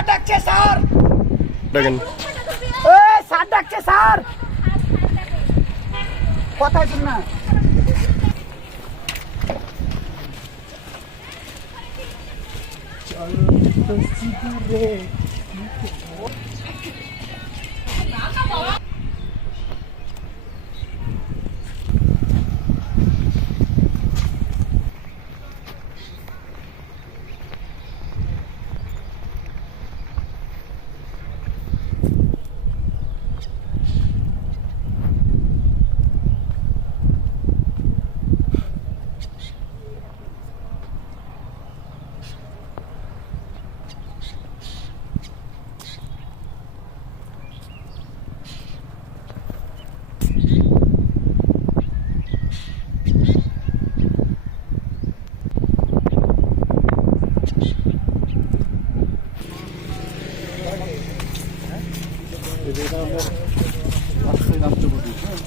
Sir ডাকছে sir দেখেন এ sir ডাকছে স্যার কথাই শুন না বেটা ছোট তাকে গার্ডা বানাতে হয়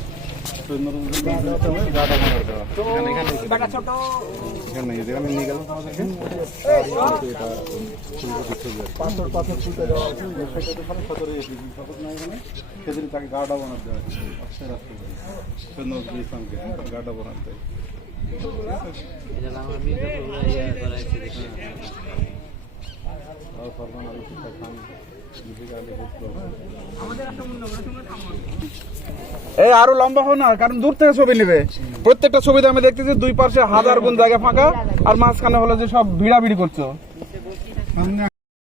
অক্ষয় রাস্তা সৈন্যবাদী ইসলামকে গার্ডা বানাতে হয় আর ফরমান আলী শিক্ষা খান দীপিকা আলী গুপ্ত এই আরও লম্বা হোক না, কারণ দূর থেকে ছবি নেবে। প্রত্যেকটা ছবিতে আমি দেখতেছি দুই পাশে হাজার গুণ জায়গা ফাঁকা, আর মাঝখানে হলো যে সব ভিড়াভিড়ি করছ।